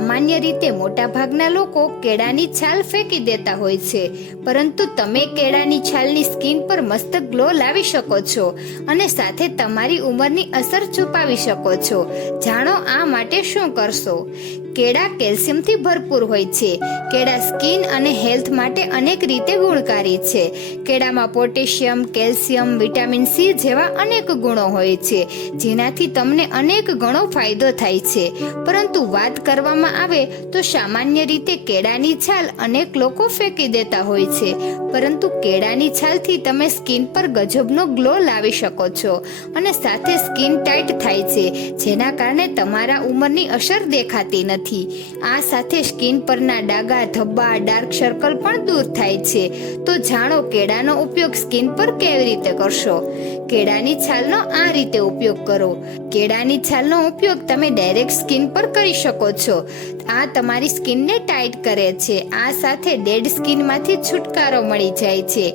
સામાન્ય રીતે મોટાભાગના લોકો કેળાની છાલ ફેંકી દેતા હોય છે. પરંતુ તમે કેળાની છાલની સ્કિન પર મસ્ત ગ્લો લાવી શકો છો અને સાથે તમારી ઉંમરની અસર છુપાવી શકો છો. જાણો આ માટે શું કરશો? કેળા કેલ્શિયમથી ભરપૂર હોય છે. કેળા સ્કિન અને હેલ્થ માટે અનેક રીતે ગુણકારી છે. કેળામાં પોટેશિયમ, કેલ્શિયમ, વિટામિન સી જેવા અનેક ગુણો હોય છે, જેનાથી તમને અનેક ગણો ફાયદો થાય છે. પરંતુ વાત કરવામાં આવે તો સામાન્ય રીતે કેળાની છાલ અનેક લોકો ફેંકી દેતા હોય છે. પરંતુ કેળાની છાલથી તમે સ્કિન પર ગજબનો ગ્લો લાવી શકો છો અને સાથે સ્કિન ટાઈટ થાય છે, જેના કારણે તમારા ઉંમરની અસર દેખાતી નથી. આ સાથે સ્કિન પરના ડાઘા, ધબ્બા, ડાર્ક સર્કલ પણ દૂર થાય છે. તો જાણો કેળાનો ઉપયોગ સ્કિન પર કેવી રીતે કરશો? કેળાની છાલનો આ રીતે ઉપયોગ કરો. કેળાની છાલનો ઉપયોગ તમે ડાયરેક્ટ સ્કિન પર કરી શકો છો. આ તમારી સ્કિનને ટાઈટ કરે છે. આ સાથે ડેડ સ્કિનમાંથી છુટકારો મળી જાય છે.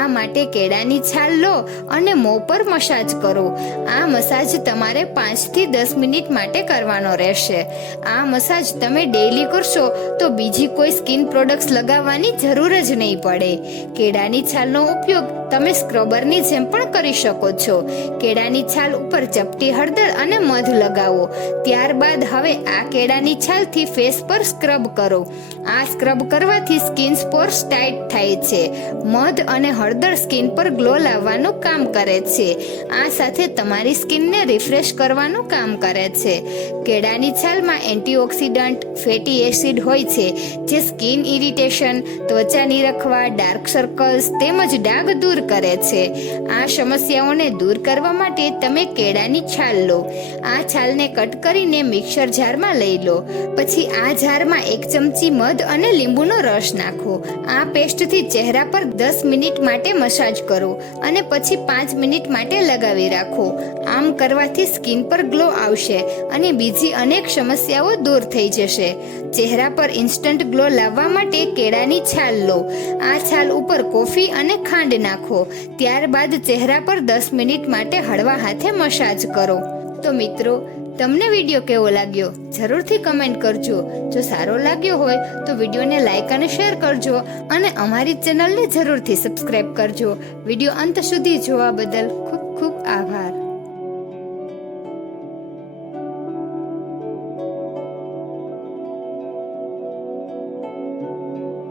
આ માટે કેળાની છાલ લો અને મોં પર મસાજ કરો. આ મસાજ તમારે પાંચથી દસ મિનિટ માટે કરવાનો રહેશે. આ મસાજ તમે ડેઈલી કરશો તો બીજી કોઈ સ્કિન પ્રોડક્ટ્સ લગાવવાની જરૂર જ નહીં પડે. કેળાની છાલનો ઉપયોગ તમે સ્ક્રબરની જેમ પણ કરી શકો છો. કેળાની છાલ ઉપર ચપટી હળદર અને મધ લગાવો. ત્યારબાદ હવે આ કેળાની છાલથી ફેસ પર સ્ક્રબ કરો. આ સ્ક્રબ કરવાથી સ્કિન સ્પોર્સ ટાઈટ થાય છે. મધ અને હળદર સ્કિન પર ગ્લો લાવવાનું કામ કરે છે. આ સાથે તમારી સ્કિનને રિફ્રેશ કરવાનું કામ કરે છે. કેળાની છાલમાં એન્ટીઓક્સિડન્ટ ફેટી એસિડ હોય છે, જે સ્કિન ઇરિટેશન ત્વચા નિરખવા ડાર્ક સર્કલ્સ તેમજ ડાઘ દૂર કરે છે. આ સમસ્યાઓને દૂર કરવા માટે તમે કેળાની છાલ લો. આ છાલને કટ કરીને મિક્સર જારમાં લઈ લો. પછી આ જારમાં એક ચમચી મધ અને લીંબુનો રસ નાખો. આ પેસ્ટથી ચહેરા પર દસ મિનિટ માટે મસાજ કરો અને પછી પાંચ મિનિટ માટે લગાવી રાખો. આમ કરવાથી સ્કિન પર ગ્લો આવશે અને બીજી અનેક સમસ્યાઓ દૂર થઈ જશે. ચહેરા પર ઇન્સ્ટન્ટ ગ્લો લાવવા માટે કેળાની છાલ લો. આ છાલ ઉપર કોફી અને ખાંડ નાખો. ત્યારબાદ ચહેરા પર દસ મિનિટ માટે હળવા હાથે મસાજ કરો. તો મિત્રો તમને વીડિયો કેવો લાગ્યો? જરૂરથી કમેન્ટ કરજો. જો સારો લાગ્યો હોય, તો વિડીયોને લાઈક અને શેર કરજો અને અમારી ચેનલને જરૂરથી સબસ્ક્રાઈબ કરજો. વીડિયો અંત સુધી જોવા બદલ ખૂબ ખૂબ આભાર.